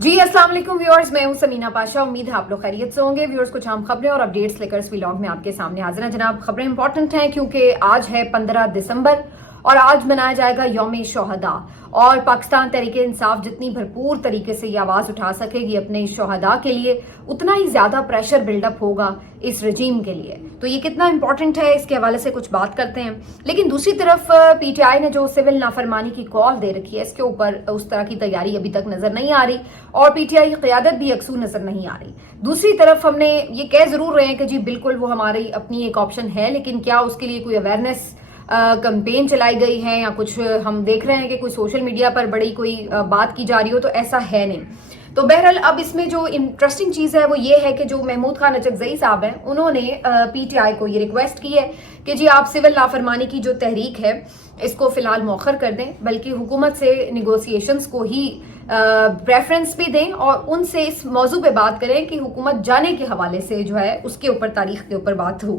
जी अस्सलाम वालेकुम व्यूअर्स, मैं हूं समीना पाशा। उम्मीद है आप लोग खैरियत से होंगे। व्यूअर्स, कुछ अहम खबरें और अपडेट्स लेकर इस व्लॉग में आपके सामने हाजिर हैं। जनाब, खबरें इंपॉर्टेंट हैं क्योंकि आज है 15 दिसंबर और आज मनाया जाएगा यौम शोहदा। और पाकिस्तान तहरीके इंसाफ जितनी भरपूर तरीके से ये आवाज उठा सकेगी अपने शोहदा के लिए, उतना ही ज्यादा प्रेशर बिल्डअप होगा इस रजीम के लिए। तो ये कितना इंपॉर्टेंट है, इसके हवाले से कुछ बात करते हैं। लेकिन दूसरी तरफ पीटीआई ने जो सिविल नाफरमानी की कॉल दे रखी है, इसके ऊपर उस तरह की तैयारी अभी तक नजर नहीं आ रही और पीटीआई की क़यादत भी यकसू नजर नहीं आ रही। दूसरी तरफ हमने ये कह जरूर रहे हैं कि जी बिल्कुल वो हमारी अपनी एक ऑप्शन है, लेकिन क्या उसके लिए कोई अवेयरनेस कैंपेन चलाई गई है या कुछ हम देख रहे हैं कि कोई सोशल मीडिया पर बड़ी कोई बात की जा रही हो, तो ऐसा है नहीं। तो बहरहाल अब इसमें जो इंटरेस्टिंग चीज है वो ये है कि जो महमूद खान अचकजई साहब हैं, उन्होंने पीटीआई को ये रिक्वेस्ट की है कि जी आप सिविल नाफरमानी की जो तहरीक है इसको फिलहाल मौखर कर दें, बल्कि हुकूमत से निगोसिएशंस को ही प्रेफरेंस भी दें और उनसे इस मौजू पे बात करें कि हुकूमत जाने के हवाले से जो है उसके ऊपर, तारीख के ऊपर बात हो।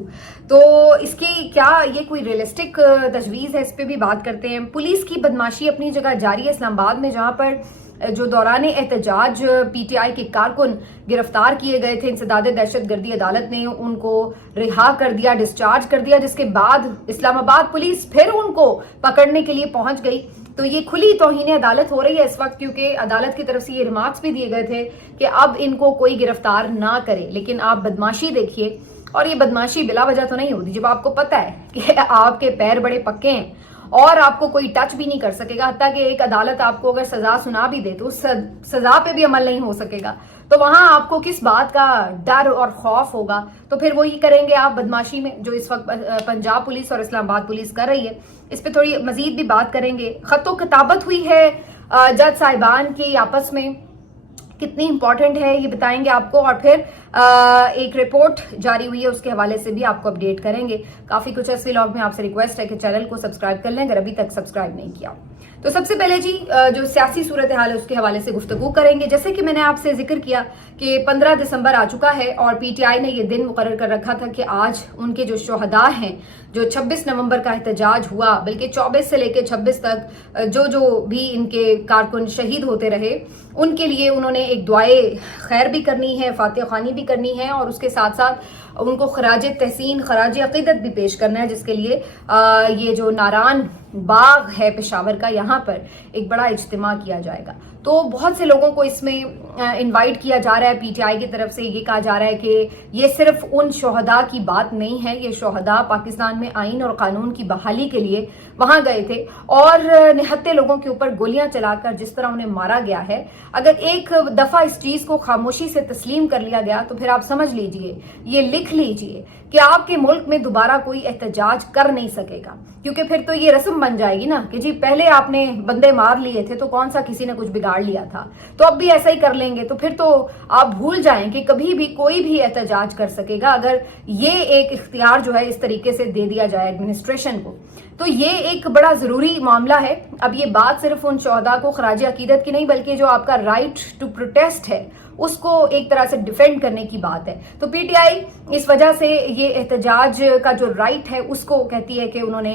तो इसकी क्या ये कोई रियलिस्टिक तजवीज़ है, इस पे भी बात करते हैं। पुलिस की बदमाशी अपनी जगह जारी है इस्लामाबाद में, जहां पर जो दौरान एहतजाज पीटीआई के कारकुन गिरफ्तार किए गए थे, इंसदाद दहशतगर्दी अदालत ने उनको रिहा कर दिया, डिस्चार्ज कर दिया, जिसके बाद इस्लामाबाद पुलिस फिर उनको पकड़ने के लिए पहुंच गई। तो ये खुली तौहीन अदालत हो रही है इस वक्त, क्योंकि अदालत की तरफ से ये रिमार्क्स भी दिए गए थे कि अब इनको कोई गिरफ्तार ना करे। लेकिन आप बदमाशी देखिए, और ये बदमाशी बिला वजह तो नहीं होती। जब आपको पता है कि आपके पैर बड़े पक्के हैं और आपको कोई टच भी नहीं कर सकेगा, हत्ता कि एक अदालत आपको अगर सजा सुना भी दे तो उस सजा पे भी अमल नहीं हो सकेगा, तो वहां आपको किस बात का डर और खौफ होगा। तो फिर वही करेंगे आप बदमाशी में, जो इस वक्त पंजाब पुलिस और इस्लामाबाद पुलिस कर रही है। इस पे थोड़ी मजीद भी बात करेंगे। खतो किताबत हुई है जज साहिबान की आपस में, कितनी इंपॉर्टेंट है ये बताएंगे आपको। और फिर एक रिपोर्ट जारी हुई है, उसके हवाले से भी आपको अपडेट करेंगे। काफी कुछ इस व्लॉग में। आपसे रिक्वेस्ट है कि चैनल को सब्सक्राइब कर लें अगर अभी तक सब्सक्राइब नहीं किया। तो सबसे पहले जी जो सियासी सूरत हाल है उसके हवाले से गुफ्तगू करेंगे। जैसे कि मैंने आपसे जिक्र किया कि 15 दिसंबर आ चुका है और पीटीआई ने ये दिन मुकर्रर कर रखा था कि आज उनके जो शोहदा हैं, जो 26 नवंबर का एहतजाज हुआ, बल्कि 24 से लेकर 26 तक जो भी इनके कारकुन शहीद होते रहे, उनके लिए उन्होंने एक दुआए खैर भी करनी है, फातिहा खानी भी करनी है और उसके साथ साथ उनको खराज तहसीन, खराज अकीदत भी पेश करना है, जिसके लिए ये जो नारान बाग है पेशावर का, यहाँ पर एक बड़ा इज्तिमा किया जाएगा। तो बहुत से लोगों को इसमें इनवाइट किया जा रहा है। पीटीआई की तरफ से ये कहा जा रहा है कि ये सिर्फ उन शोहदा की बात नहीं है, ये शोहदा पाकिस्तान में आइन और कानून की बहाली के लिए वहां गए थे और निहत्ते लोगों के ऊपर गोलियां चलाकर जिस तरह उन्हें मारा गया है, अगर एक दफा इस चीज को खामोशी से तस्लीम कर लिया गया तो फिर आप समझ लीजिए, ये लिख लीजिए कि आपके मुल्क में दोबारा कोई एहतजाज कर नहीं सकेगा। क्योंकि फिर तो ये रस्म बन जाएगी ना कि जी पहले आपने बंदे मार लिए थे तो कौन सा किसी ने कुछ बिगाड़ लिया था, तो अब भी ऐसा ही कर लेंगे। तो फिर तो आप भूल जाएं कि कभी भी कोई भी एहतजाज कर सकेगा अगर ये एक इख्तियार जो है इस तरीके से दे दिया जाए एडमिनिस्ट्रेशन को। तो ये एक बड़ा जरूरी मामला है। अब ये बात सिर्फ उन शोहदा को खराज अकीदत की नहीं, बल्कि जो आपका राइट टू प्रोटेस्ट है उसको एक तरह से डिफेंड करने की बात है। तो पीटीआई इस वजह से ये एहतजाज का जो राइट है उसको कहती है कि उन्होंने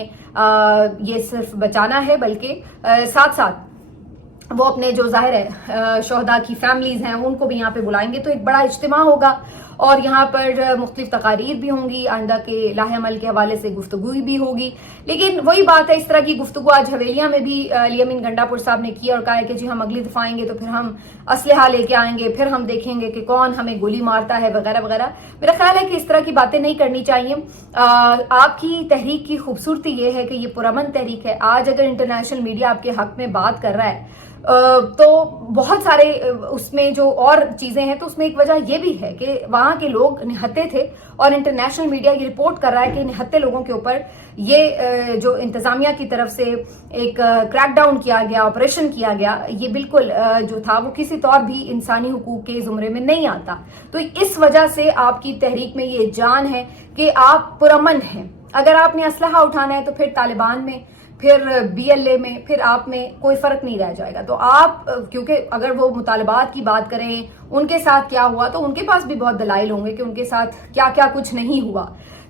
ये सिर्फ बचाना है, बल्कि साथ साथ वो अपने जो जाहिर है शोहदा की फैमिलीज हैं उनको भी यहाँ पे बुलाएंगे। तो एक बड़ा इज्तिमा होगा और यहाँ पर मुख्तलिफ तकारीर भी होंगी, आइंदा के लाहे अमल के हवाले से गुफ्तगू भी होगी। लेकिन वही बात है, इस तरह की गुफ्तगू आज हवेलिया में भी अली अमीन गंडापुर साहब ने की और कहा है कि जी हम अगली दफा आएंगे तो फिर हम असलहा लेके आएंगे, फिर हम देखेंगे कि कौन हमें गोली मारता है वगैरह वगैरह। मेरा ख्याल है कि इस तरह की बातें नहीं करनी चाहिए। आपकी तहरीक की खूबसूरती ये है कि ये पुरअमन तहरीक है। आज अगर इंटरनेशनल मीडिया आपके हक में बात कर रहा है तो बहुत सारे उसमें जो और चीजें हैं, तो उसमें एक वजह यह भी है कि वहां के लोग निहत्ते थे और इंटरनेशनल मीडिया ये रिपोर्ट कर रहा है कि निहत्ते लोगों के ऊपर ये जो इंतजामिया की तरफ से एक क्रैकडाउन किया गया, ऑपरेशन किया गया, ये बिल्कुल जो था वो किसी तौर भी इंसानी हुकूक के जुमरे में नहीं आता। तो इस वजह से आपकी तहरीक में ये जान है कि आप पुरअमन हैं। अगर आपने असलहा उठाना है तो फिर तालिबान में, फिर बीएलए में, फिर आप में कोई फर्क नहीं रह जाएगा। तो आप, क्योंकि अगर वो मुतालबात की बात करें उनके साथ क्या हुआ, तो उनके पास भी बहुत दलाइल होंगे कि उनके साथ क्या क्या कुछ नहीं हुआ।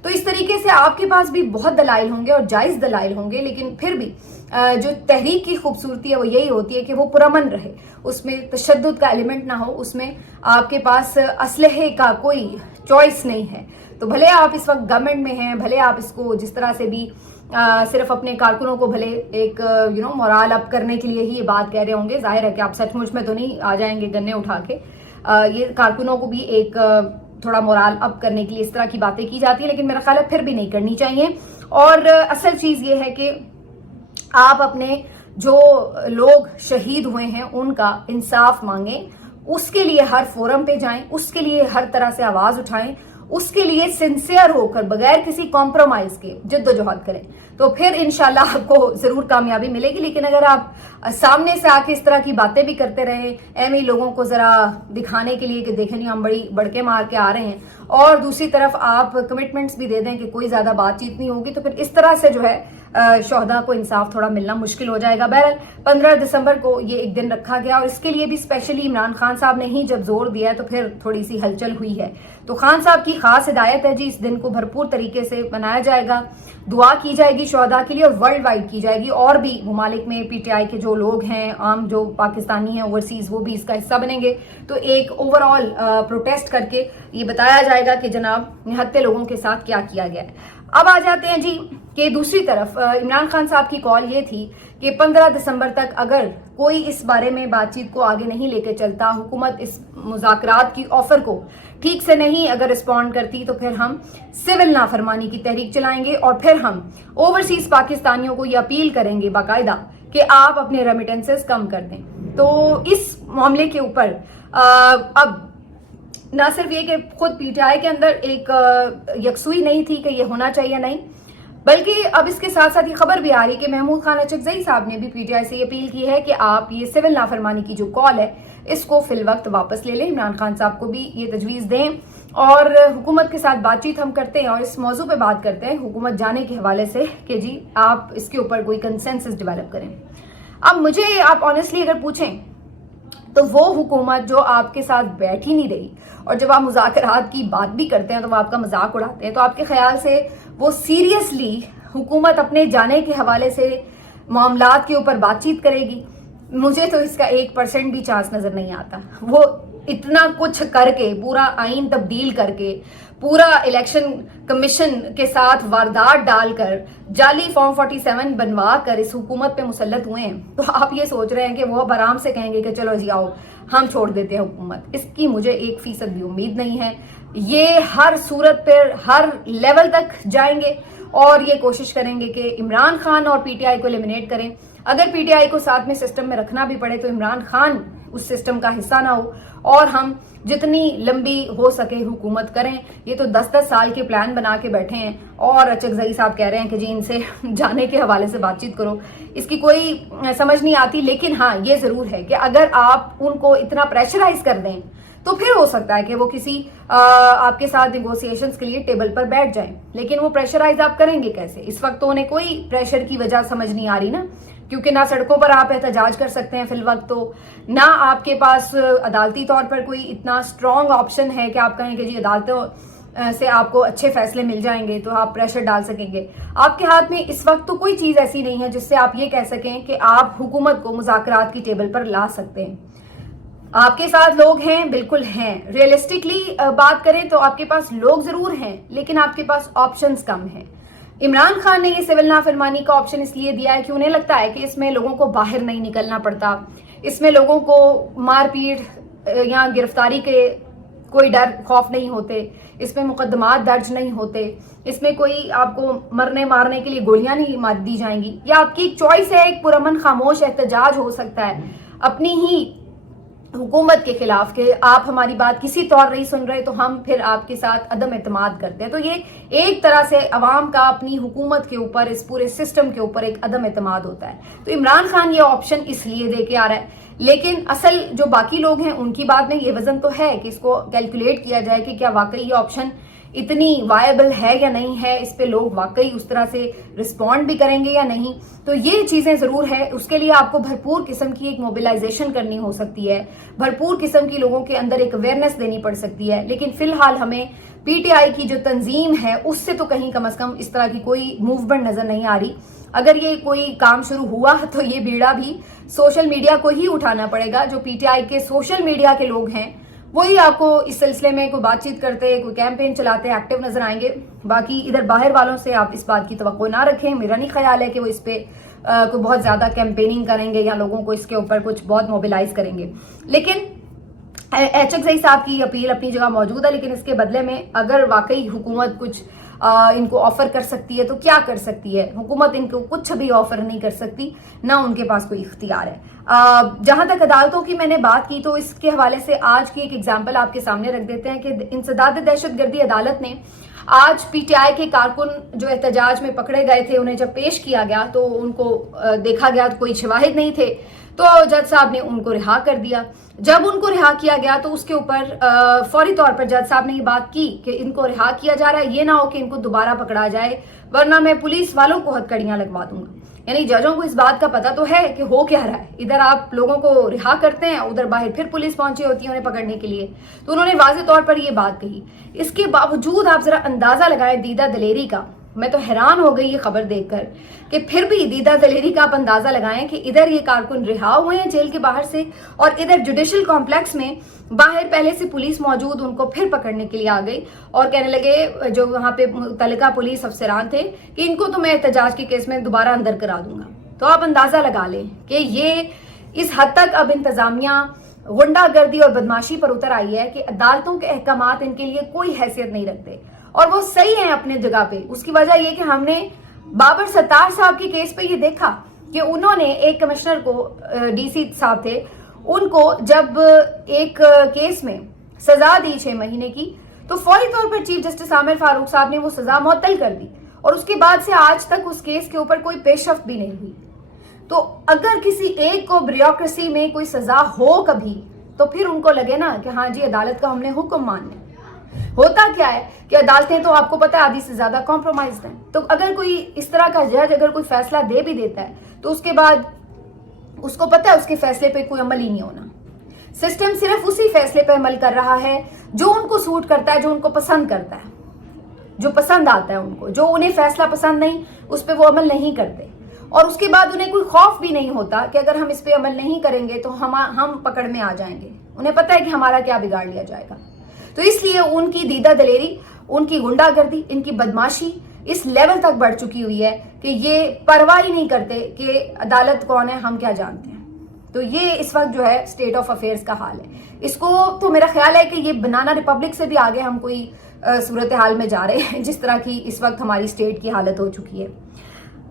تو اس طریقے سے آپ کے پاس بھی بہت دلائل ہوں گے اور جائز دلائل ہوں گے، لیکن پھر بھی جو تحریک کی خوبصورتی ہے وہ یہی ہوتی ہے کہ وہ پرامن رہے، اس میں تشدد کا ایلیمنٹ نہ ہو، اس میں آپ کے پاس اسلحے کا کوئی چوائس نہیں ہے۔ تو بھلے آپ اس وقت گورنمنٹ میں ہیں، بھلے آپ اس کو جس طرح سے بھی صرف اپنے کارکنوں کو بھلے ایک مورال اپ کرنے کے لیے ہی یہ بات کہہ رہے ہوں گے، ظاہر ہے کہ آپ سچ مچ میں تو نہیں آ جائیں گے گنے اٹھا کے، یہ کارکنوں کو بھی ایک تھوڑا مورال اپ کرنے کے لیے اس طرح کی باتیں کی جاتی ہیں، لیکن میرا خیال ہے پھر بھی نہیں کرنی چاہیے۔ اور اصل چیز یہ ہے کہ آپ اپنے جو لوگ شہید ہوئے ہیں ان کا انصاف مانگیں، اس کے لیے ہر فورم پہ جائیں، اس کے لیے ہر طرح سے آواز اٹھائیں، اس کے لیے سنسیئر ہو کر بغیر کسی کمپرومائز کے جدوجہد کریں، تو پھر انشاءاللہ آپ کو ضرور کامیابی ملے گی۔ لیکن اگر آپ سامنے سے آ کے اس طرح کی باتیں بھی کرتے رہیں، ایویں لوگوں کو ذرا دکھانے کے لیے کہ دیکھیں نہیں ہم بڑی بڑکے مار کے آ رہے ہیں، اور دوسری طرف آپ کمٹمنٹس بھی دے دیں کہ کوئی زیادہ بات چیت نہیں ہوگی، تو پھر اس طرح سے جو ہے شہداء کو انصاف تھوڑا ملنا مشکل ہو جائے گا۔ بہرحال 15 دسمبر کو یہ ایک دن رکھا گیا، اور اس کے لیے بھی اسپیشلی عمران خان صاحب نے ہی جب زور دیا ہے تو پھر تھوڑی سی ہلچل ہوئی ہے۔ تو خان صاحب کی خاص ہدایت ہے جی، اس دن کو بھرپور طریقے سے منایا جائے گا، دعا کی جائے گی شہداء کے لیے، اور ورلڈ وائڈ کی جائے گی۔ اور بھی ممالک میں پی ٹی آئی کے جو لوگ ہیں، عام جو پاکستانی ہیں اوورسیز، وہ بھی اس کا حصہ بنیں گے، تو ایک اوور آل پروٹیسٹ کر کے یہ بتایا جائے گا کہ جناب نہتے لوگوں کے ساتھ کیا کیا گیا ہے۔ اب آ جاتے ہیں جی کہ دوسری طرف عمران خان صاحب کی کال یہ تھی کہ 15 دسمبر تک اگر کوئی اس بارے میں بات چیت کو آگے نہیں لے کے چلتا، حکومت اس مذاکرات کی آفر کو ٹھیک سے نہیں اگر رسپونڈ کرتی، تو پھر ہم سول نافرمانی کی تحریک چلائیں گے، اور پھر ہم اوورسیز پاکستانیوں کو یہ اپیل کریں گے باقاعدہ کہ آپ اپنے ریمیٹنسز کم کر دیں۔ تو اس معاملے کے اوپر اب نہ صرف یہ کہ خود پی ٹی آئی کے اندر ایک یکسوئی نہیں تھی کہ یہ ہونا چاہیے نہیں، بلکہ اب اس کے ساتھ ساتھ یہ خبر بھی آ رہی کہ محمود خان اچکزئی صاحب نے بھی پی ٹی آئی سے یہ اپیل کی ہے کہ آپ یہ سول نافرمانی کی جو کال ہے اس کو فی الوقت واپس لے لیں، عمران خان صاحب کو بھی یہ تجویز دیں، اور حکومت کے ساتھ بات چیت ہم کرتے ہیں اور اس موضوع پہ بات کرتے ہیں حکومت جانے کے حوالے سے کہ جی آپ اس کے اوپر کوئی کنسنسس ڈیولپ کریں۔ اب مجھے آپ آنیسٹلی اگر پوچھیں تو وہ حکومت جو آپ کے ساتھ بیٹھ ہی نہیں رہی، اور جب آپ مذاکرات کی بات بھی کرتے ہیں تو وہ آپ کا مذاق اڑاتے ہیں، تو آپ کے خیال سے وہ سیریسلی حکومت اپنے جانے کے حوالے سے معاملات کے اوپر بات چیت کرے گی؟ مجھے تو اس کا 1% بھی چانس نظر نہیں آتا۔ وہ اتنا کچھ کر کے، پورا آئین تبدیل کر کے، پورا الیکشن کمیشن کے ساتھ واردات ڈال کر، جعلی فارم 47 بنوا کر اس حکومت پہ مسلط ہوئے ہیں، تو آپ یہ سوچ رہے ہیں کہ وہ اب آرام سے کہیں گے کہ چلو جی آؤ ہم چھوڑ دیتے ہیں حکومت؟ اس کی مجھے 1% بھی امید نہیں ہے۔ یہ ہر صورت پر ہر لیول تک جائیں گے اور یہ کوشش کریں گے کہ عمران خان اور پی ٹی آئی کو ایلیمنیٹ کریں۔ اگر پی ٹی آئی کو ساتھ میں سسٹم میں رکھنا بھی پڑے تو عمران خان اس سسٹم کا حصہ نہ ہو، اور ہم جتنی لمبی ہو سکے حکومت کریں۔ یہ تو 10-10 سال کے پلان بنا کے بیٹھے ہیں، اور اچکزئی صاحب کہہ رہے ہیں کہ جی ان سے جانے کے حوالے سے بات چیت کرو۔ اس کی کوئی سمجھ نہیں آتی، لیکن ہاں یہ ضرور ہے کہ اگر آپ ان کو اتنا پریشرائز کر دیں تو پھر ہو سکتا ہے کہ وہ کسی آپ کے ساتھ نیگوسیشنز کے لیے ٹیبل پر بیٹھ جائیں، لیکن وہ پریشرائز آپ کریں گے کیسے؟ اس وقت تو انہیں کوئی پریشر کی وجہ سمجھ نہیں آ رہی نا، کیونکہ نہ سڑکوں پر آپ احتجاج کر سکتے ہیں فی الوقت، تو نہ آپ کے پاس عدالتی طور پر کوئی اتنا اسٹرانگ آپشن ہے کہ آپ کہیں کہ جی عدالتوں سے آپ کو اچھے فیصلے مل جائیں گے تو آپ پریشر ڈال سکیں گے۔ آپ کے ہاتھ میں اس وقت تو کوئی چیز ایسی نہیں ہے جس سے آپ یہ کہہ سکیں کہ آپ حکومت کو مذاکرات کی ٹیبل پر لا سکتے ہیں۔ آپ کے ساتھ لوگ ہیں، بالکل ہیں، ریئلسٹکلی بات کریں تو آپ کے پاس لوگ ضرور ہیں، لیکن آپ کے پاس آپشنز کم ہیں۔ عمران خان نے یہ سول نافرمانی کا آپشن اس لیے دیا ہے کہ انہیں لگتا ہے کہ اس میں لوگوں کو باہر نہیں نکلنا پڑتا، اس میں لوگوں کو مار پیٹ یا گرفتاری کے کوئی ڈر خوف نہیں ہوتے، اس میں مقدمات درج نہیں ہوتے، اس میں کوئی آپ کو مرنے مارنے کے لیے گولیاں نہیں مار دی جائیں گی، یا آپ کی ایک چوائس ہے، ایک پرامن خاموش احتجاج ہو سکتا ہے اپنی ہی حکومت کے خلاف کہ آپ ہماری بات کسی طور نہیں سن رہے تو ہم پھر آپ کے ساتھ عدم اعتماد کرتے ہیں۔ تو یہ ایک طرح سے عوام کا اپنی حکومت کے اوپر، اس پورے سسٹم کے اوپر ایک عدم اعتماد ہوتا ہے۔ تو عمران خان یہ آپشن اس لیے دے کے آ رہا ہے، لیکن اصل جو باقی لوگ ہیں ان کی بات میں یہ وزن تو ہے کہ اس کو کیلکولیٹ کیا جائے کہ کیا واقعی یہ آپشن इतनी वायबल है या नहीं है, इस पे लोग वाकई उस तरह से रिस्पॉन्ड भी करेंगे या नहीं। तो ये चीजें जरूर है, उसके लिए आपको भरपूर किस्म की एक मोबिलाइजेशन करनी हो सकती है, भरपूर किस्म की लोगों के अंदर एक अवेयरनेस देनी पड़ सकती है। लेकिन फिलहाल हमें पीटीआई की जो तंजीम है उससे तो कहीं कम से कम इस तरह की कोई मूवमेंट नजर नहीं आ रही। अगर ये कोई काम शुरू हुआ तो ये बीड़ा भी सोशल मीडिया को ही उठाना पड़ेगा। जो पीटीआई के सोशल मीडिया के लोग हैं वही आपको इस सिलसिले में कोई बातचीत करते, कोई कैंपेन चलाते एक्टिव नजर आएंगे। बाकी इधर बाहर वालों से आप इस बात की तवक्को ना रखें। मेरा नहीं ख्याल है कि वो इस पे कोई बहुत ज्यादा कैंपेनिंग करेंगे या लोगों को इसके ऊपर कुछ बहुत मोबिलाइज करेंगे। लेकिन HXI साहब की अपील अपनी जगह मौजूद है, लेकिन इसके बदले में अगर वाकई हुकूमत कुछ इनको ऑफर कर सकती है तो क्या कर सकती है? हुकूमत इनको कुछ भी ऑफर नहीं कर सकती, ना उनके पास कोई इख्तियार है। जहां तक अदालतों की मैंने बात की तो इसके हवाले से आज की एक एग्जाम्पल आपके सामने रख देते हैं कि इंसदाद दहशतगर्दी अदालत ने आज पीटीआई के कारकुन जो एहतजाज में पकड़े गए थे उन्हें जब पेश किया गया तो उनको देखा गया तो कोई शवाहिद नहीं थे, तो जज साहब ने उनको रिहा कर दिया। जब उनको रिहा किया गया तो उसके ऊपर फौरी तौर पर जज साहब ने ये बात की कि इनको रिहा किया जा रहा है, ये ना हो कि इनको दोबारा पकड़ा जाए वरना मैं पुलिस वालों को हथकड़ियां लगवा दूंगा। यानी जजों को इस बात का पता तो है कि हो क्या रहा है, इधर आप लोगों को रिहा करते हैं, उधर बाहर फिर पुलिस पहुंची होती है उन्हें पकड़ने के लिए। तो उन्होंने वाज़ेह तौर पर ये बात कही। इसके बावजूद आप जरा अंदाजा लगाएं दीदा दलेरी का। मैं तो हैरान हो गई ये खबर देखकर कि फिर भी दीदा दलेरी का आप अंदाजा लगाएं कि इधर ये कारकुन रिहा हुए हैं जेल के बाहर से और इधर जुडिशल कॉम्प्लेक्स में बाहर पहले से पुलिस मौजूद उनको फिर पकड़ने के लिए आ गई और कहने लगे जो वहां पे मुतल्लिका पुलिस अफसरान थे कि इनको तो मैं एहतजाज के केस में दोबारा अंदर करा दूंगा। तो आप अंदाजा लगा लें कि ये इस हद तक अब इंतजामिया गुंडागर्दी और बदमाशी पर उतर आई है कि अदालतों के अहकामात इनके लिए कोई हैसियत नहीं रखते और वो सही है अपने जगह पे। उसकी वजह यह कि हमने बाबर सत्तार साहब के केस पे ये देखा कि उन्होंने एक कमिश्नर को डीसी साहब थे उनको जब एक केस में सजा दी 6 महीने की तो फौरी तौर पर चीफ जस्टिस आमिर फारूक साहब ने वो सजा मुअत्तल कर दी और उसके बाद से आज तक उस केस के ऊपर कोई पेशरफ्त भी नहीं हुई। तो अगर किसी एक को ब्यूरोक्रेसी में कोई सजा हो कभी तो फिर उनको लगे ना कि हाँ जी अदालत का हमने हुक्म मानना। होता क्या है कि अदालतें तो आपको पता है आधी से ज्यादा कॉम्प्रोमाइज हैं। तो अगर कोई इस तरह का जज अगर कोई फैसला दे भी देता है तो उसके बाद उसको पता है उसके फैसले पे कोई अमल ही नहीं होना। सिस्टम सिर्फ उसी फैसले पे अमल कर रहा है जो उनको सूट करता है, जो उनको पसंद करता है, जो पसंद आता है उनको। जो उन्हें फैसला पसंद नहीं उस पर वो अमल नहीं करते और उसके बाद उन्हें कोई खौफ भी नहीं होता कि अगर हम इस पे अमल नहीं करेंगे तो हम पकड़ में आ जाएंगे। उन्हें पता है कि हमारा क्या बिगाड़ लिया जाएगा। तो इसलिए उनकी दीदा दलेरी, उनकी गुंडागर्दी, इनकी बदमाशी इस लेवल तक बढ़ चुकी हुई है कि ये परवाह ही नहीं करते कि अदालत कौन है, हम क्या जानते हैं। तो ये इस वक्त जो है स्टेट ऑफ अफेयर्स का हाल है। इसको तो मेरा ख्याल है कि ये बनाना रिपब्लिक से भी आगे हम कोई सूरत हाल में जा रहे हैं जिस तरह की इस वक्त हमारी स्टेट की हालत हो चुकी है।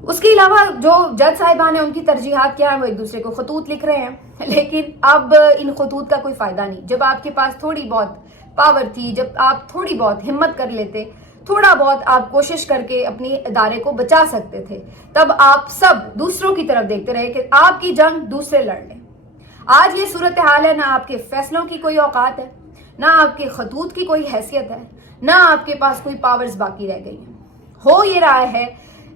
उसके अलावा जो जज साहिबान है उनकी तरजीहात क्या है, वो एक दूसरे को खतूत लिख रहे हैं, लेकिन अब इन खतूत का कोई फायदा नहीं। जब आपके पास थोड़ी बहुत पावर थी, जब आप थोड़ी बहुत हिम्मत कर लेते, थोड़ा बहुत आप कोशिश करके अपनी इदारे को बचा सकते थे, तब आप सब दूसरों की तरफ देखते रहे कि आपकी जंग दूसरे लड़ लें। आज ये सूरत हाल है, ना आपके फैसलों की कोई औकात है, ना आपके खतूत की कोई हैसियत है, ना आपके पास कोई पावर्स बाकी रह गई हैं। हो ये रहा है,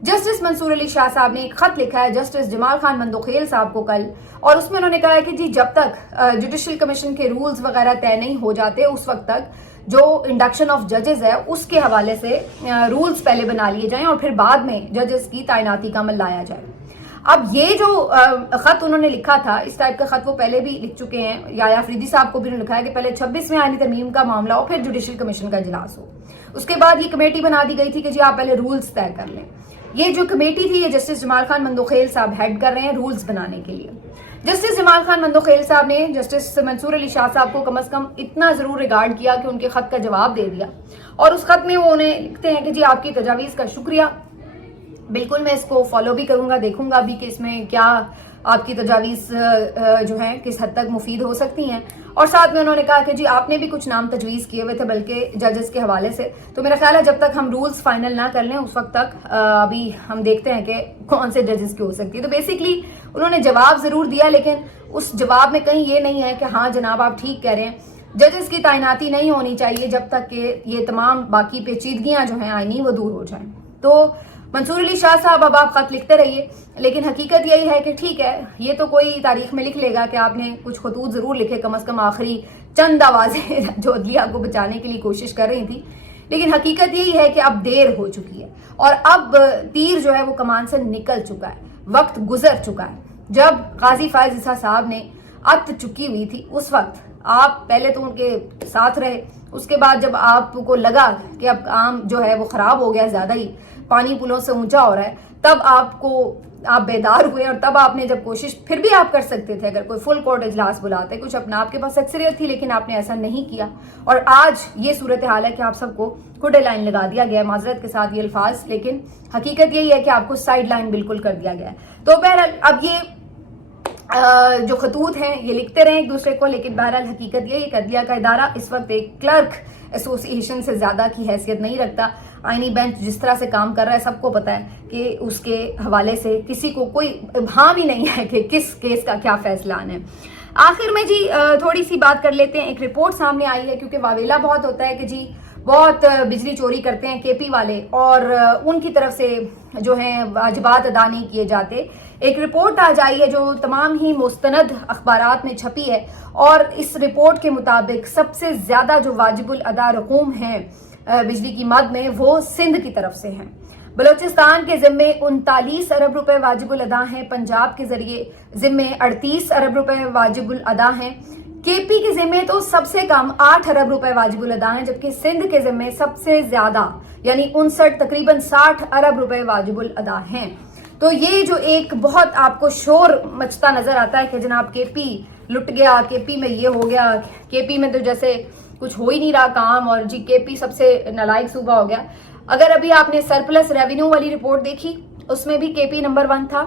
जस्टिस मंसूर अली शाह साहब ने एक खत लिखा है जस्टिस जमाल खान मंदोखेल साहब को कल, और उसमें उन्होंने कहा है कि जी जब तक जुडिशल कमीशन के रूल्स वगैरह तय नहीं हो जाते उस वक्त तक जो इंडक्शन ऑफ जजेस है उसके हवाले से रूल्स पहले बना लिए जाएं और फिर बाद में जजेस की तैनाती का अमल लाया जाए। अब ये जो खत उन्होंने लिखा था, इस टाइप का खत वो पहले भी लिख चुके हैं। या अफरीदी साहब को भी उन्होंने लिखा है कि पहले 26वें आईनी तरमीम का मामला हो, फिर जुडिशल कमीशन का इजलास हो। उसके बाद ये कमेटी बना दी गई थी कि जी आप पहले रूल्स तय कर लें। ये जो कमेटी थी ये जस्टिस जमाल खान मंदोखेल साहब हेड कर रहे हैं रूल्स बनाने के लिए। जस्टिस जमाल खान मंदोखेल साहब ने जस्टिस मंसूर अली शाह साहब को कम से कम इतना जरूर रिगार्ड किया कि उनके खत का जवाब दे दिया, और उस खत में वो उन्हें लिखते हैं कि जी आपकी तजावीज़ का शुक्रिया, बिल्कुल मैं इसको फॉलो भी करूंगा, देखूंगा भी कि इसमें क्या आपकी तजावीज़ जो हैं किस हद तक मुफीद हो सकती हैं। और साथ में उन्होंने कहा कि जी आपने भी कुछ नाम तजवीज़ किए हुए थे बल्कि जजेस के हवाले से, तो मेरा ख्याल है जब तक हम रूल्स फाइनल ना कर लें उस वक्त तक अभी हम देखते हैं कि कौन से जजेस की हो सकती है। तो बेसिकली उन्होंने जवाब ज़रूर दिया, लेकिन उस जवाब में कहीं ये नहीं है कि हाँ जनाब आप ठीक कह रहे हैं, जजेस की तैनाती नहीं होनी चाहिए जब तक कि ये तमाम बाकी पेचीदगियां जो हैं आईनी वो दूर हो जाएं। तो मंसूर अली शाह साहब अब आप खत लिखते रहिए, लेकिन हकीकत यही है कि ठीक है, ये तो कोई तारीख में लिख लेगा कि आपने कुछ खतूत जरूर लिखे, कम से कम आखिरी चंद आवाजें जो अदलिया को बचाने के लिए कोशिश कर रही थी, लेकिन हकीकत यही है कि अब देर हो चुकी है और अब तीर जो है वो कमान से निकल चुका है, वक्त गुजर चुका है। जब गाजी फायज ईसा साहब ने अत चुकी हुई थी उस वक्त आप पहले तो उनके साथ रहे, उसके बाद जब आपको लगा कि अब काम जो है वो खराब हो गया, ज्यादा ही पानी पुलों से ऊंचा हो रहा है, तब आप बेदार हुए और तब आपने जब कोशिश फिर भी आप कर सकते थे, अगर कोई फुल कोर्ट इजलास बुलाते, कुछ अपना आपके पास अक्सरियत थी, लेकिन आपने ऐसा नहीं किया और आज ये सूरत हाल है कि आप सबको कुडे लाइन लगा दिया गया है, माजरत के साथ ये अल्फाज, लेकिन हकीकत यही है कि आपको साइड लाइन बिल्कुल कर दिया गया है। तो बहरहाल अब ये जो खतूत हैं ये लिखते रहे एक दूसरे को, लेकिन बहरहाल हकीकत यही है कि अदलिया का इदारा इस वक्त एक क्लर्क एसोसिएशन से ज्यादा की हैसियत नहीं रखता। आईनी बेंच जिस तरह से काम कर रहा है सबको पता है कि उसके हवाले से किसी को कोई इब्हाम ही नहीं है कि किस केस का क्या फैसला आना है। आखिर में जी थोड़ी सी बात कर लेते हैं, एक रिपोर्ट सामने आई है, क्योंकि वावेला बहुत होता है कि जी बहुत बिजली चोरी करते हैं केपी वाले और उनकी तरफ से जो है वाजिबात अदा नहीं किए जाते। एक रिपोर्ट आज आई है जो तमाम ही मुस्तनद अखबारात में छपी है और इस रिपोर्ट के मुताबिक सबसे ज्यादा जो वाजिबुल अदा रकूम है बिजली की मद में वो सिंध की तरफ से हैं। बलूचिस्तान के जिम्मे 39 अरब रुपए वाजिबुल अदा हैं, पंजाब के जरिए जिम्मे 38 अरब रुपए वाजिबुल अदा हैं, केपी के जिम्मे तो सबसे कम 8 अरब रुपए वाजिबुल अदा हैं, जबकि सिंध के जिम्मे सबसे ज्यादा यानी 59 तकरीबन 60 अरब रुपए वाजिबुल अदा हैं। तो ये जो एक बहुत आपको शोर मचता नजर आता है कि जनाब केपी लुट गया, केपी में ये हो गया, केपी में तो जैसे कुछ हो ही नहीं रहा काम और जी केपी सबसे नालायक सूबा हो गया। अगर अभी आपने सरप्लस रेवेन्यू वाली रिपोर्ट देखी उसमें भी केपी नंबर 1 था,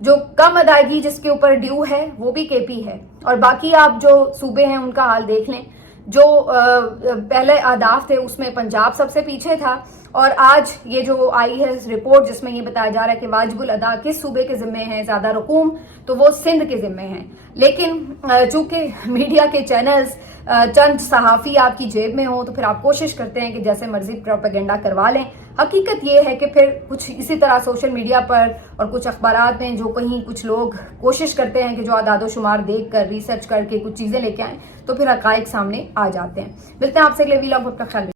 जो कम अदायगी जिसके ऊपर ड्यू है वो भी केपी है, और बाकी आप जो सूबे हैं उनका हाल देख लें। जो पहले अहदाफ थे उसमें पंजाब सबसे पीछे था और आज ये जो आई है रिपोर्ट जिसमें ये बताया जा रहा है कि वाजिबुल अदा किस सूबे के जिम्मे है ज्यादा रकूम, तो वो सिंध के जिम्मे है। लेकिन चूंकि मीडिया के चैनल्स चंद सहाफ़ी आपकी जेब में हो तो फिर आप कोशिश करते हैं कि जैसे मर्जी प्रोपेगेंडा करवा लें। हकीकत ये है कि फिर कुछ इसी तरह सोशल मीडिया पर और कुछ अखबारात में जो कहीं कुछ लोग कोशिश करते हैं कि जो आदादो शुमार देख कर रिसर्च करके कुछ चीज़ें लेके आएँ तो फिर हक़ाइक़ सामने आ जाते हैं। मिलते हैं आपसे अगले वीलॉग, अपना ख्याल रखिए।